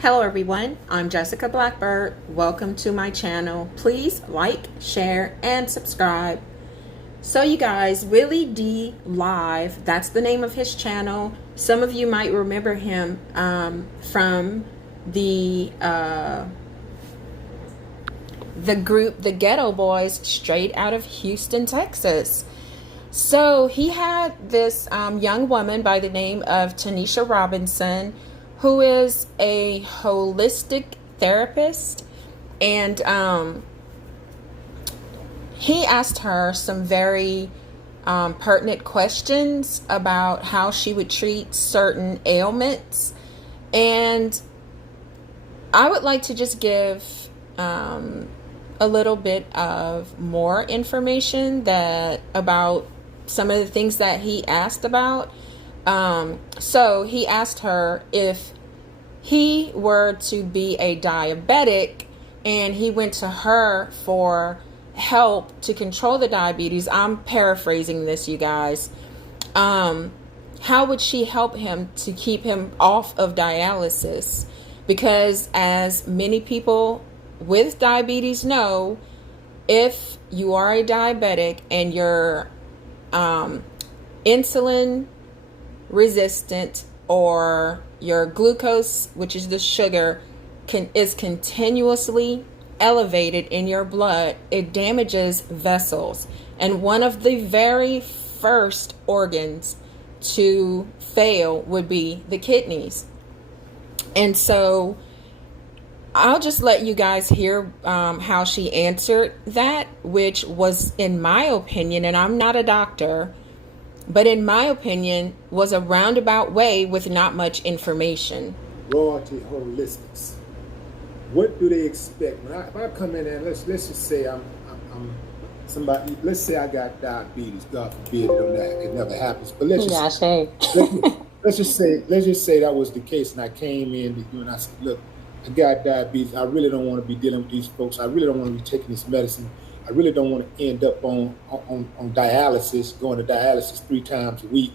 Hello everyone, I'm Jessica Blackbird. Welcome to my channel. Please like, share, and subscribe. So you guys, Willie D Live, that's the name of his channel. Some of you might remember him from the group The Ghetto Boys, straight out of Houston, Texas. So he had this young woman by the name of Tanisha Robinson, who is a holistic therapist, and he asked her some very pertinent questions about how she would treat certain ailments. And I would like to just give a little bit of more information about some of the things that he asked about. So he asked her if he were to be a diabetic and he went to her for help to control the diabetes. I'm paraphrasing this, you guys. How would she help him to keep him off of dialysis? Because as many people with diabetes know, if you are a diabetic and you're insulin resistant, or your glucose, which is the sugar, is continuously elevated in your blood, it damages vessels. And one of the very first organs to fail would be the kidneys. And so I'll just let you guys hear how she answered that, which was, in my opinion, and I'm not a doctor, but in my opinion, was a roundabout way with not much information. Royalty holistics. What do they expect? If I come in and let's just say I'm somebody. Let's say I got diabetes. God forbid it never happens. But let's just say that was the case, and I came in to you and I said, look, I got diabetes. I really don't want to be dealing with these folks. I really don't want to be taking this medicine. I really don't want to end up on dialysis, going to dialysis 3 times a week,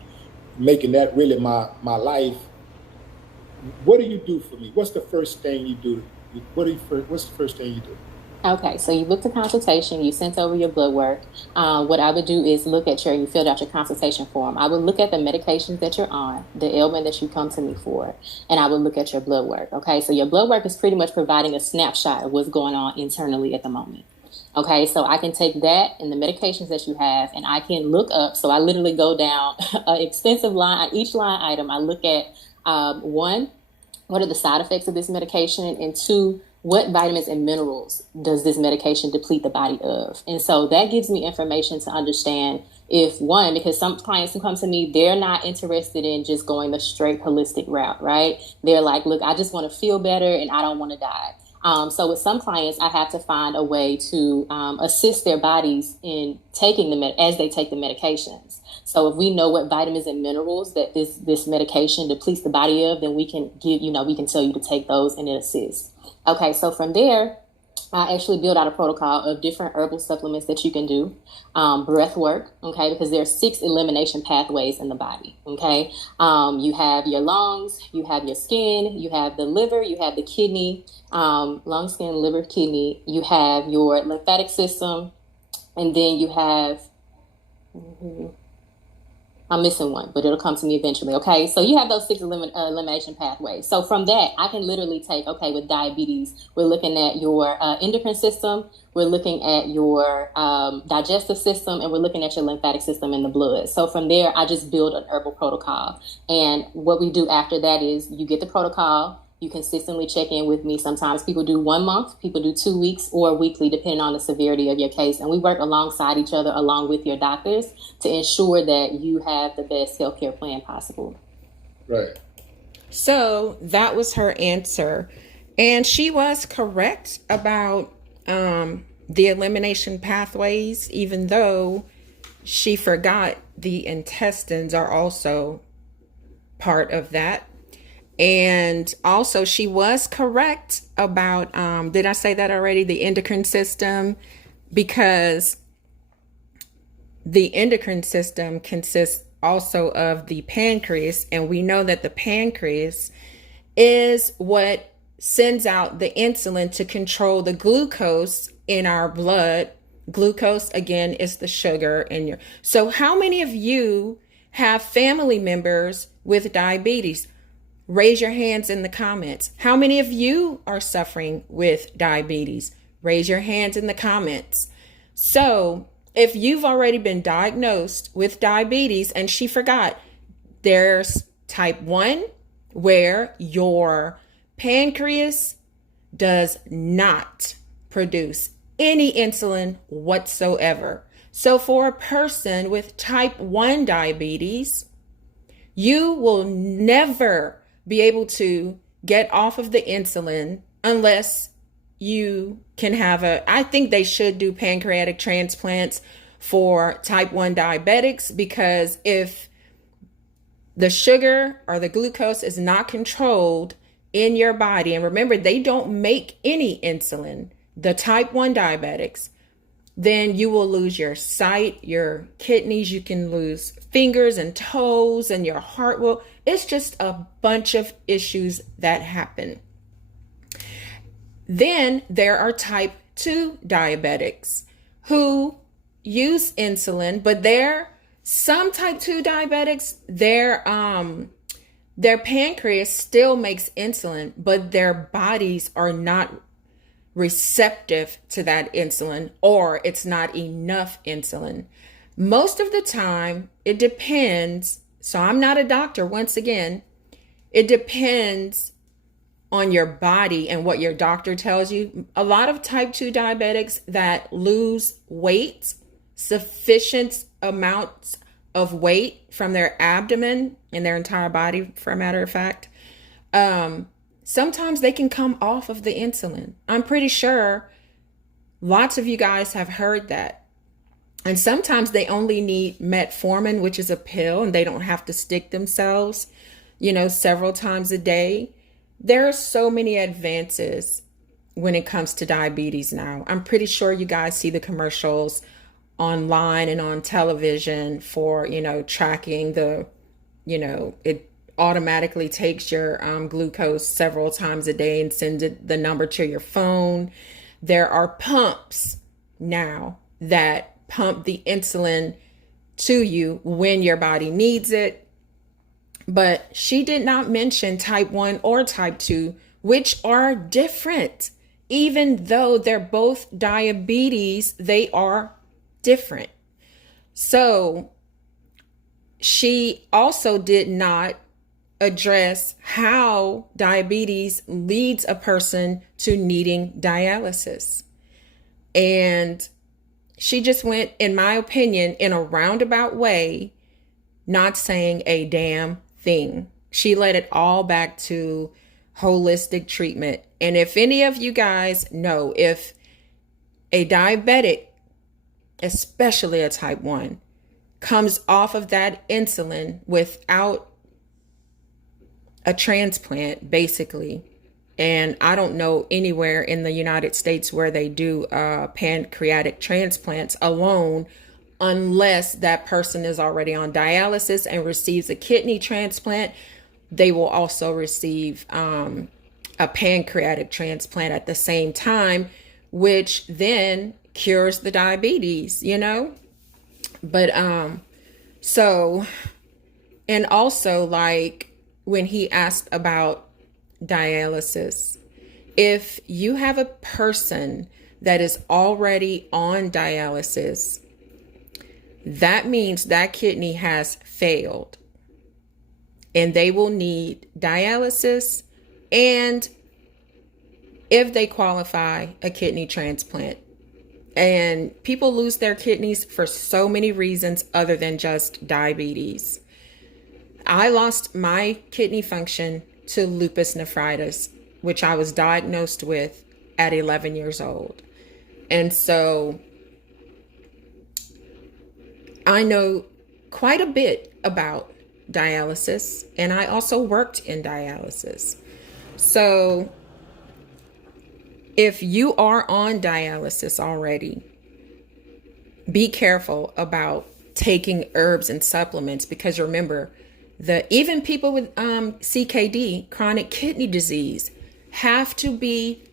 making that really my life. What do you do for me? What's the first thing you do? What's the first thing you do? Okay, so you booked a consultation, you sent over your blood work. What I would do is you filled out your consultation form. I would look at the medications that you're on, the ailment that you come to me for, and I would look at your blood work. Okay, so your blood work is pretty much providing a snapshot of what's going on internally at the moment. Okay, so I can take that and the medications that you have, and I can look up. So I literally go down an extensive line, each line item. I look at one, what are the side effects of this medication, and 2, what vitamins and minerals does this medication deplete the body of? And so that gives me information to understand if, one, because some clients who come to me, they're not interested in just going the straight holistic route, right? They're like, look, I just want to feel better and I don't want to die. So with some clients, I have to find a way to assist their bodies in taking as they take the medications. So if we know what vitamins and minerals that this medication depletes the body of, then we can we can tell you to take those and it assists. Okay, so from there, I actually build out a protocol of different herbal supplements that you can do, breath work, okay, because there are 6 elimination pathways in the body, okay. You have your lungs, you have your skin, you have the liver, you have the kidney, lung, skin, liver, kidney, you have your lymphatic system, and then you have, I'm missing one, but it'll come to me eventually. Okay, so you have those 6 elimination pathways. So from that, I can literally take, okay, with diabetes, we're looking at your endocrine system, we're looking at your digestive system, and we're looking at your lymphatic system in the blood. So from there, I just build an herbal protocol. And what we do after that is you get the protocol, you consistently check in with me. Sometimes people do 1 month, people do 2 weeks, or weekly, depending on the severity of your case. And we work alongside each other, along with your doctors, to ensure that you have the best healthcare plan possible. Right. So that was her answer. And she was correct about the elimination pathways, even though she forgot the intestines are also part of that. And also she was correct about, did I say that already? The endocrine system, because the endocrine system consists also of the pancreas, and we know that the pancreas is what sends out the insulin to control the glucose in our blood. Glucose, again, is the sugar in your. So how many of you have family members with diabetes? Raise your hands in the comments. How many of you are suffering with diabetes? Raise your hands in the comments. So if you've already been diagnosed with diabetes, and she forgot, there's type 1 where your pancreas does not produce any insulin whatsoever. So for a person with type 1 diabetes, you will never be able to get off of the insulin unless you can have I think they should do pancreatic transplants for type 1 diabetics, because if the sugar or the glucose is not controlled in your body, and remember, they don't make any insulin, the type 1 diabetics, then you will lose your sight, your kidneys, you can lose fingers and toes, and your heart will. It's just a bunch of issues that happen. Then there are type 2 diabetics who use insulin, but some type 2 diabetics, their pancreas still makes insulin, but their bodies are not receptive to that insulin, or it's not enough insulin. Most of the time, it depends. So I'm not a doctor, once again. It depends on your body and what your doctor tells you. A lot of type 2 diabetics that lose weight, sufficient amounts of weight from their abdomen and their entire body, for a matter of fact, sometimes they can come off of the insulin. I'm pretty sure lots of you guys have heard that. And sometimes they only need metformin, which is a pill, and they don't have to stick themselves, several times a day. There are so many advances when it comes to diabetes now. I'm pretty sure you guys see the commercials online and on television for, tracking it automatically takes your glucose several times a day and sends the number to your phone. There are pumps now that pump the insulin to you when your body needs it. But she did not mention type 1 or type 2, which are different. Even though they're both diabetes, they are different. So she also did not address how diabetes leads a person to needing dialysis. And she just went, in my opinion, in a roundabout way, not saying a damn thing. She led it all back to holistic treatment. And if any of you guys know, if a diabetic, especially a type 1, comes off of that insulin without a transplant, basically, and I don't know anywhere in the United States where they do pancreatic transplants alone, unless that person is already on dialysis and receives a kidney transplant. They will also receive a pancreatic transplant at the same time, which then cures the diabetes, But so, and also, like, when he asked about dialysis, if you have a person that is already on dialysis, that means that kidney has failed and they will need dialysis, and if they qualify, a kidney transplant. And people lose their kidneys for so many reasons other than just diabetes. I lost my kidney function to lupus nephritis, which I was diagnosed with at 11 years old. And so I know quite a bit about dialysis, and I also worked in dialysis. So if you are on dialysis already, be careful about taking herbs and supplements, because remember, even people with CKD, chronic kidney disease, have to be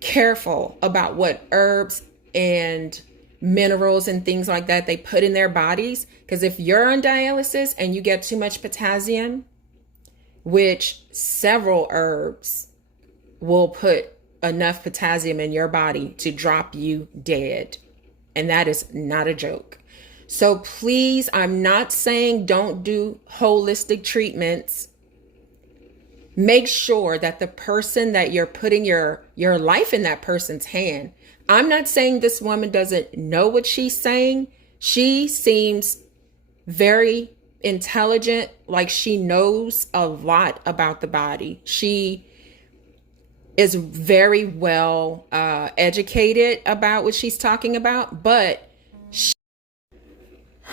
careful about what herbs and minerals and things like that they put in their bodies, because if you're on dialysis and you get too much potassium, which several herbs will put enough potassium in your body to drop you dead, and that is not a joke. So please, I'm not saying don't do holistic treatments. Make sure that the person that you're putting your life in that person's hand. I'm not saying this woman doesn't know what she's saying. She seems very intelligent, like she knows a lot about the body. She is very well educated about what she's talking about, but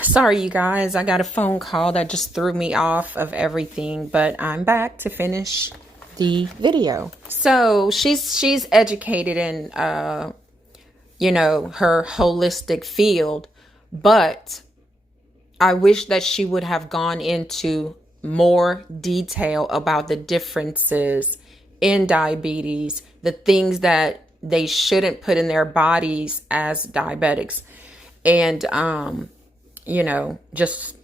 sorry, you guys, I got a phone call that just threw me off of everything, but I'm back to finish the video. So she's educated in, her holistic field, but I wish that she would have gone into more detail about the differences in diabetes, the things that they shouldn't put in their bodies as diabetics, and, just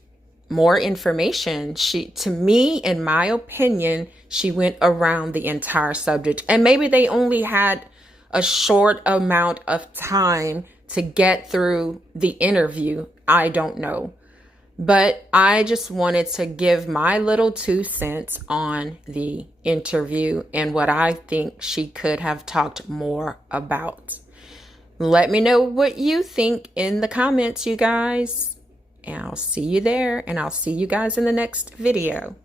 more information. To me, in my opinion, she went around the entire subject, and maybe they only had a short amount of time to get through the interview. I don't know. But I just wanted to give my little 2 cents on the interview and what I think she could have talked more about. Let me know what you think in the comments, you guys. And I'll see you there, and I'll see you guys in the next video.